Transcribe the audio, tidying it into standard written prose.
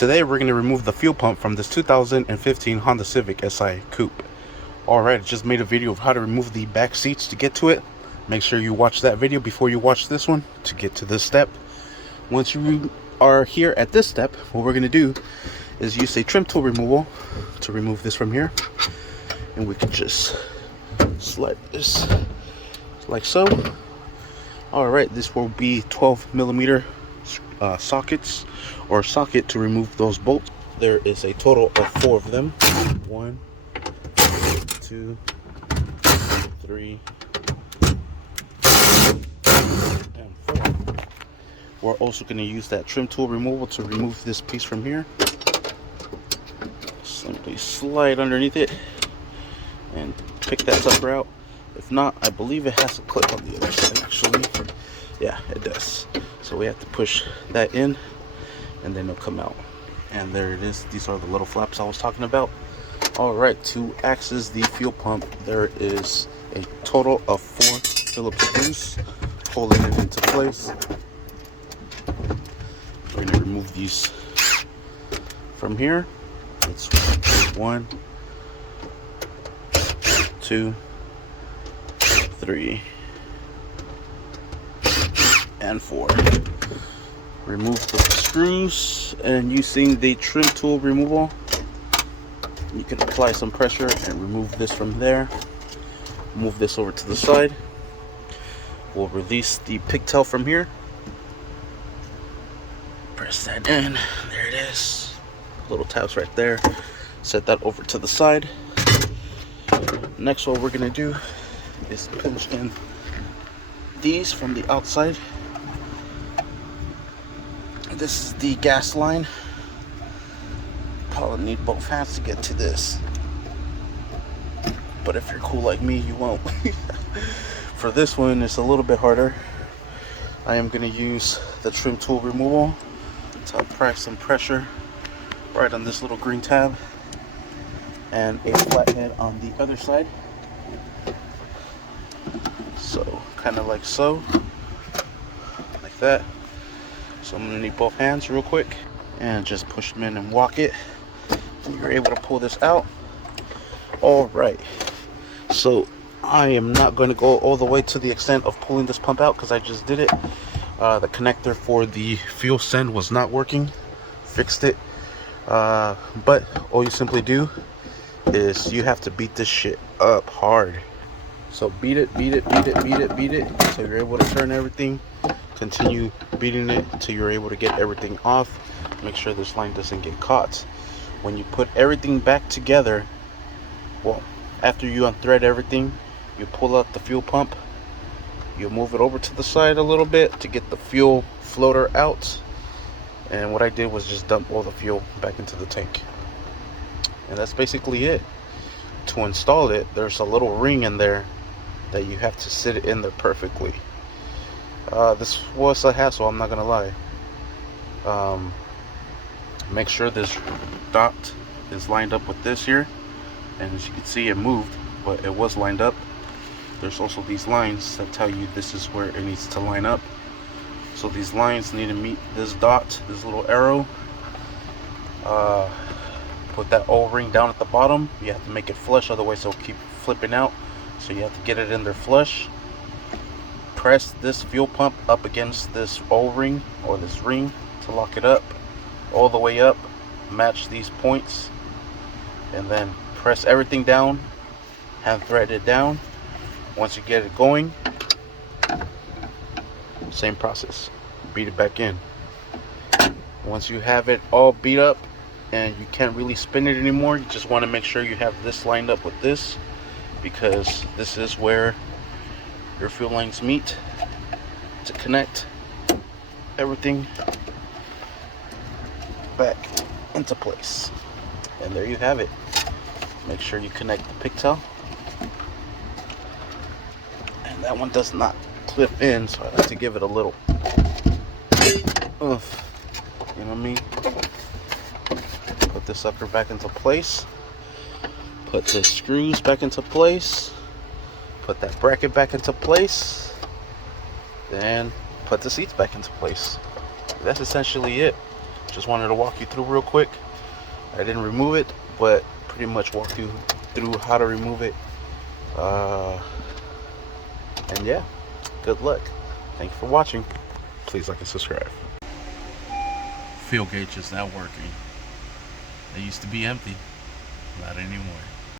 Today we're going to remove the fuel pump from this 2015 Honda Civic Si Coupe. Alright, I just made a video of how to remove the back seats to get to it. Make sure you watch that video before you watch this one to get to this step. Once you are here at this step, what we're going to do is use a trim tool removal to remove this from here. And we can just slide this like so. Alright, this will be 12mm sockets or socket to remove those bolts. There is a total of 4 of them. 1, 2, 3, and 4. We're also going to use that trim tool removal to remove this piece from here. Simply slide underneath it and pick that sucker out. If not, I believe it has a clip on the other side actually. Yeah, it does. So we have to push that in and then it'll come out. And there it is. These are the little flaps I was talking about. Alright, to access the fuel pump, there is a total of 4 Phillips screws holding it into place. We're going to remove these from here. It's 1, 2, 3, and 4. Remove the screws, and using the trim tool removal, you can apply some pressure and remove this from there. Move this over to the side. We'll release the pigtail from here. Press that in. There it is. Little tabs right there. Set that over to the side. Next, what we're going to do is pinch in these from the outside. This is the gas line. Probably need both hands to get to this, but if you're cool like me, you won't. For this one, it's a little bit harder. I am going to use the trim tool removal to apply some pressure right on this little green tab and a flathead on the other side. So kind of like so, like that. So I'm gonna need both hands real quick and just push them in and walk it, and you're able to pull this out. Alright, so I am not going to go all the way to the extent of pulling this pump out because I just did it. The connector for the fuel send was not working. Fixed it. But all you simply do is you have to beat this shit up hard. So beat it, beat it, beat it, beat it, beat it, so you're able to turn everything. Continue beating it until you're able to get everything off. Make sure this line doesn't get caught. When you put everything back together, well, after you unthread everything, you pull out the fuel pump. You move it over to the side a little bit to get the fuel floater out. And what I did was just dump all the fuel back into the tank. And that's basically it. To install it, there's a little ring in there that you have to sit in there perfectly. This was a hassle, I'm not gonna lie. Make sure this dot is lined up with this here, and as you can see, it moved, but it was lined up. There's also these lines that tell you this is where it needs to line up. So these lines need to meet this dot, this little arrow. Put that O-ring down at the bottom. You have to make it flush, otherwise it'll keep flipping out. So you have to get it in there flush. Press this fuel pump up against this O-ring or this ring to lock it up all the way up. Match these points and then press everything down, hand thread it down. Once you get it going, same process, beat it back in. Once you have it all beat up and you can't really spin it anymore, you just want to make sure you have this lined up with this, because this is where your fuel lines meet to connect everything back into place. And there you have it. Make sure you connect the pigtail. And that one does not clip in, so I have to give it a little oof. You know what I mean? Put this sucker back into place. Put the screws back into place. Put that bracket back into place. Then put the seats back into place. That's essentially it. just wanted to walk you through real quick. I didn't remove it, but pretty much walk you through how to remove it. And yeah, good luck. Thank you for watching. Please like and subscribe. Fuel gauge is now working. They used to be empty, not anymore.